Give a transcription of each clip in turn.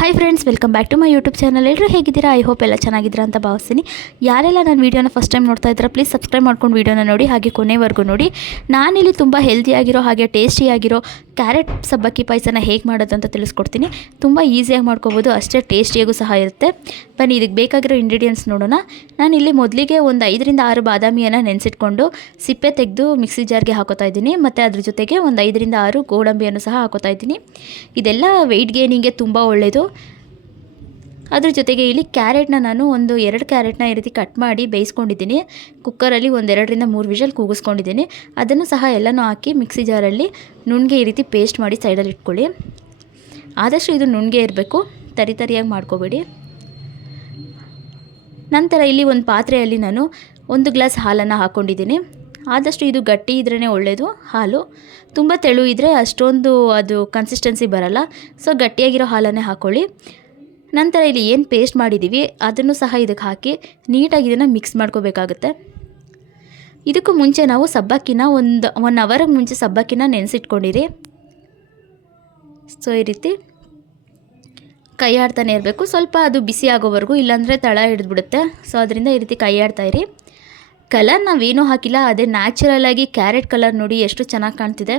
Hi friends welcome back to my YouTube channel ಎಲ್ಲರೂ ಹೇಗಿದ್ದೀರಾ? I hope ಎಲ್ಲ ಚೆನ್ನಾಗಿದ್ದೀರಾ ಅಂತ ಭಾವಿಸ್ತೀನಿ. ಯಾರೆಲ್ಲ ನನ್ನ ವೀಡಿಯೋನ ಫಸ್ಟ್ ಟೈಮ್ ನೋಡ್ತಾ ಇದ್ದೀರಾ ಪ್ಲೀಸ್ ಸಬ್ಸ್ಕ್ರೈಬ್ ಮಾಡ್ಕೊಂಡು ವೀಡಿಯೋನ ನೋಡಿ, ಹಾಗೆ ಕೊನೆವರೆಗೂ ನೋಡಿ. ನಾನಿಲ್ಲಿ ತುಂಬ ಹೆಲ್ದಿಯಾಗಿರೋ ಹಾಗೆ ಟೇಸ್ಟಿಯಾಗಿರೋ ಕ್ಯಾರೆಟ್ ಸಬ್ಬಕ್ಕಿ ಪಾಯಸನ ಹೇಗೆ ಮಾಡೋದು ಅಂತ ತಿಳಿಸ್ಕೊಡ್ತೀನಿ. ತುಂಬ ಈಸಿಯಾಗಿ ಮಾಡ್ಕೋಬೋದು, ಅಷ್ಟೇ ಟೇಸ್ಟಿಯಾಗೂ ಸಹ ಇರುತ್ತೆ. ಬನ್ನಿ, ಇದಕ್ಕೆ ಬೇಕಾಗಿರೋ ಇಂಗ್ರೀಡಿಯೆಂಟ್ಸ್ ನೋಡೋಣ. ನಾನಿಲ್ಲಿ ಮೊದಲಿಗೆ ಒಂದು ಐದರಿಂದ ಆರು ಬಾದಾಮಿಯನ್ನು ನೆನೆಸಿಟ್ಕೊಂಡು ಸಿಪ್ಪೆ ತೆಗೆದು ಮಿಕ್ಸಿ ಜಾರ್ಗೆ ಹಾಕೋತಾ ಇದ್ದೀನಿ. ಮತ್ತು ಅದ್ರ ಜೊತೆಗೆ ಒಂದು ಐದರಿಂದ ಆರು ಗೋಡಂಬಿಯನ್ನು ಸಹ ಹಾಕೋತಾ ಇದ್ದೀನಿ. ಇದೆಲ್ಲ ವೆಯ್ಟ್ ಗೇನಿಂಗ್ಗೆ ತುಂಬ ಒಳ್ಳೆಯದು ಅದ್ರ ಜೊತೆಗೆ ಇಲ್ಲಿ ಕ್ಯಾರೆಟ್ನ ನಾನು ಒಂದು ಎರಡು ಕ್ಯಾರೆಟ್ನ ಈ ರೀತಿ ಕಟ್ ಮಾಡಿ ಬೇಯಿಸ್ಕೊಂಡಿದ್ದೀನಿ. ಕುಕ್ಕರಲ್ಲಿ ಒಂದೆರಡರಿಂದ ಮೂರು ವಿಷಲ್ ಕೂಗಿಸ್ಕೊಂಡಿದ್ದೀನಿ. ಅದನ್ನು ಸಹ ಎಲ್ಲನೂ ಹಾಕಿ ಮಿಕ್ಸಿ ಜಾರಲ್ಲಿ ನುಣ್ಣಗೆ ಈ ರೀತಿ ಪೇಸ್ಟ್ ಮಾಡಿ ಸೈಡಲ್ಲಿ ಇಟ್ಕೊಳ್ಳಿ. ಆದಷ್ಟು ಇದು ನುಣ್ಣಗೆ ಇರಬೇಕು. ತರಿ ತರಿಯಾಗಿ ಮಾಡ್ಕೋಬೇಡಿ. ನಂತರ ಇಲ್ಲಿ ಒಂದು ಪಾತ್ರೆಯಲ್ಲಿ ನಾನು ಒಂದು ಗ್ಲಾಸ್ ಹಾಲನ್ನು ಹಾಕ್ಕೊಂಡಿದ್ದೀನಿ ಆದಷ್ಟು ಇದು ಗಟ್ಟಿ ಇದ್ರೇ ಒಳ್ಳೆಯದು ಹಾಲು. ತುಂಬ ತೆಳು ಇದ್ದರೆ ಅಷ್ಟೊಂದು ಅದು ಕನ್ಸಿಸ್ಟೆನ್ಸಿ ಬರಲ್ಲ. ಸೊ ಗಟ್ಟಿಯಾಗಿರೋ ಹಾಲನ್ನೇ ಹಾಕ್ಕೊಳ್ಳಿ ನಂತರ ಇಲ್ಲಿ ಏನು ಪೇಸ್ಟ್ ಮಾಡಿದ್ದೀವಿ ಅದನ್ನು ಸಹ ಇದಕ್ಕೆ ಹಾಕಿ ನೀಟಾಗಿ ಇದನ್ನು ಮಿಕ್ಸ್ ಮಾಡ್ಕೋಬೇಕಾಗುತ್ತೆ. ಇದಕ್ಕೂ ಮುಂಚೆ ನಾವು ಸಬ್ಬಕ್ಕಿನ ಒಂದು ಒನ್ ಅವರ್ಗೆ ಮುಂಚೆ ಸಬ್ಬಕ್ಕಿನ ನೆನೆಸಿಟ್ಕೊಂಡಿರಿ. ಸೊ ಈ ರೀತಿ ಕೈ ಆಡ್ತಾನೆ ಇರಬೇಕು. ಸ್ವಲ್ಪ ಅದು ಬಿಸಿ ಆಗೋವರೆಗೂ, ಇಲ್ಲಾಂದರೆ ತಳ ಹಿಡಿದ್ಬಿಡುತ್ತೆ. ಸೊ ಅದರಿಂದ ಈ ರೀತಿ ಕೈ ಆಡ್ತಾಯಿರಿ ಕಲರ್ ನಾವೇನೂ ಹಾಕಿಲ್ಲ, ಅದೇ ನ್ಯಾಚುರಲ್ ಆಗಿ ಕ್ಯಾರೆಟ್ ಕಲರ್ ನೋಡಿ ಎಷ್ಟು ಚೆನ್ನಾಗಿ ಕಾಣ್ತಿದೆ.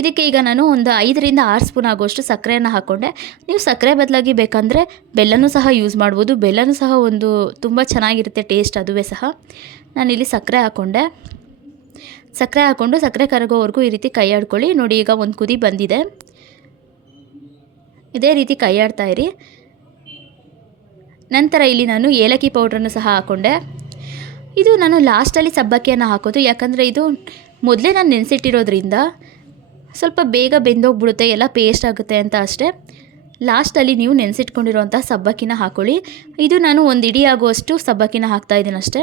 ಇದಕ್ಕೆ ಈಗ ನಾನು ಒಂದು ಐದರಿಂದ ಆರು ಸ್ಪೂನ್ ಆಗುವಷ್ಟು ಸಕ್ಕರೆಯನ್ನು ಹಾಕ್ಕೊಂಡೆ ನೀವು ಸಕ್ಕರೆ ಬದಲಾಗಿ ಬೇಕಂದರೆ ಬೆಲ್ಲನೂ ಸಹ ಯೂಸ್ ಮಾಡ್ಬೋದು. ಬೆಲ್ಲನೂ ಸಹ ಒಂದು ತುಂಬ ಚೆನ್ನಾಗಿರುತ್ತೆ ಟೇಸ್ಟ್ ಅದುವೇ ಸಹ. ನಾನಿಲ್ಲಿ ಸಕ್ಕರೆ ಹಾಕ್ಕೊಂಡೆ ಸಕ್ಕರೆ ಹಾಕ್ಕೊಂಡು ಸಕ್ಕರೆ ಕರಗೋವರೆಗೂ ಈ ರೀತಿ ಕೈ ಆಡ್ಕೊಳ್ಳಿ ನೋಡಿ, ಈಗ ಒಂದು ಕುದಿ ಬಂದಿದೆ. ಇದೇ ರೀತಿ ಕೈ ಇರಿ. ನಂತರ ಇಲ್ಲಿ ನಾನು ಏಲಕ್ಕಿ ಪೌಡ್ರನ್ನು ಸಹ ಹಾಕ್ಕೊಂಡೆ ಇದು ನಾನು ಲಾಸ್ಟಲ್ಲಿ ಸಬ್ಬಕ್ಕಿಯನ್ನು ಹಾಕೋದು. ಯಾಕಂದರೆ ಇದು ಮೊದಲೇ ನಾನು ನೆನೆಸಿಟ್ಟಿರೋದ್ರಿಂದ ಸ್ವಲ್ಪ ಬೇಗ ಬೆಂದೋಗ್ಬಿಡುತ್ತೆ, ಎಲ್ಲ ಪೇಸ್ಟ್ ಆಗುತ್ತೆ ಅಂತ ಅಷ್ಟೇ. ಲಾಸ್ಟಲ್ಲಿ ನೀವು ನೆನೆಸಿಟ್ಕೊಂಡಿರುವಂಥ ಸಬ್ಬಕ್ಕಿನ ಹಾಕ್ಕೊಳ್ಳಿ ಇದು ನಾನು ಒಂದು ಇಡೀ ಆಗುವಷ್ಟು ಸಬ್ಬಕ್ಕಿನ ಹಾಕ್ತಾಯಿದ್ದೀನಿ ಅಷ್ಟೇ.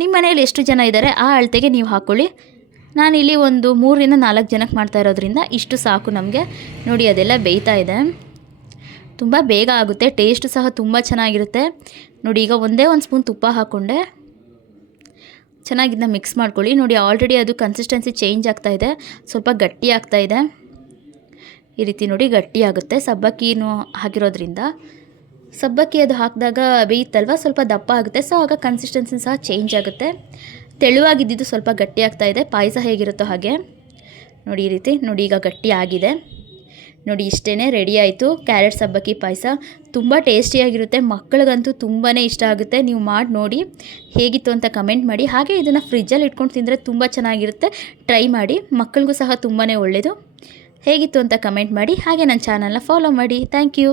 ನಿಮ್ಮ ಮನೆಯಲ್ಲಿ ಎಷ್ಟು ಜನ ಇದ್ದಾರೆ, ಆ ಅಳತೆಗೆ ನೀವು ಹಾಕ್ಕೊಳ್ಳಿ ನಾನಿಲ್ಲಿ ಒಂದು ಮೂರರಿಂದ ನಾಲ್ಕು ಜನಕ್ಕೆ ಮಾಡ್ತಾ ಇರೋದ್ರಿಂದ ಇಷ್ಟು ಸಾಕು ನಮಗೆ. ನೋಡಿ, ಅದೆಲ್ಲ ಬೇಯ್ತಾ ಇದೆ. ತುಂಬ ಬೇಗ ಆಗುತ್ತೆ ಟೇಸ್ಟು ಸಹ ತುಂಬ ಚೆನ್ನಾಗಿರುತ್ತೆ. ನೋಡಿ, ಈಗ ಒಂದೇ ಒಂದು ಸ್ಪೂನ್ ತುಪ್ಪ ಹಾಕ್ಕೊಂಡೆ ಚೆನ್ನಾಗಿದ್ದ ಮಿಕ್ಸ್ ಮಾಡ್ಕೊಳ್ಳಿ. ನೋಡಿ ಆಲ್ರೆಡಿ ಅದು ಕನ್ಸಿಸ್ಟೆನ್ಸಿ ಚೇಂಜ್ ಆಗ್ತಾ ಇದೆ. ಸ್ವಲ್ಪ ಗಟ್ಟಿ ಆಗ್ತಾ ಇದೆ. ಈ ರೀತಿ ನೋಡಿ ಗಟ್ಟಿ ಆಗುತ್ತೆ. ಸಬ್ಬಕ್ಕಿನೂ ಹಾಕಿರೋದ್ರಿಂದ. ಸಬ್ಬಕ್ಕಿ ಅದು ಹಾಕಿದಾಗ ಬೇಯುತ್ತಲ್ವ ಸ್ವಲ್ಪ ದಪ್ಪ ಆಗುತ್ತೆ. ಸೊ ಆಗ ಕನ್ಸಿಸ್ಟೆನ್ಸಿ ಸಹ ಚೇಂಜ್ ಆಗುತ್ತೆ. ತೆಳುವಾಗಿದ್ದಿದ್ದು ಸ್ವಲ್ಪ ಗಟ್ಟಿ ಆಗ್ತಾ ಇದೆ. ಪಾಯಸ ಹೇಗಿರುತ್ತೋ ಹಾಗೆ. ನೋಡಿ, ಈ ರೀತಿ ನೋಡಿ ಈಗ ಗಟ್ಟಿ ಆಗಿದೆ. ನೋಡಿ ಇಷ್ಟೇ ರೆಡಿ ಆಯಿತು. ಕ್ಯಾರೆಟ್ ಸಬ್ಬಕ್ಕಿ ಪಾಯಸ ತುಂಬ ಟೇಸ್ಟಿಯಾಗಿರುತ್ತೆ ಮಕ್ಕಳಿಗಂತೂ ತುಂಬಾ ಇಷ್ಟ ಆಗುತ್ತೆ. ನೀವು ಮಾಡಿ ನೋಡಿ. ಹೇಗಿತ್ತು ಅಂತ ಕಮೆಂಟ್ ಮಾಡಿ. ಹಾಗೆ ಇದನ್ನು ಫ್ರಿಜ್ಜಲ್ಲಿ ಇಟ್ಕೊಂಡು ತಿಂದರೆ ತುಂಬ ಚೆನ್ನಾಗಿರುತ್ತೆ. ಟ್ರೈ ಮಾಡಿ. ಮಕ್ಕಳಿಗೂ ಸಹ ತುಂಬಾ ಒಳ್ಳೆಯದು ಹೇಗಿತ್ತು ಅಂತ ಕಮೆಂಟ್ ಮಾಡಿ. ಹಾಗೆ ನನ್ನ ಚಾನಲ್ನ ಫಾಲೋ ಮಾಡಿ. Thank you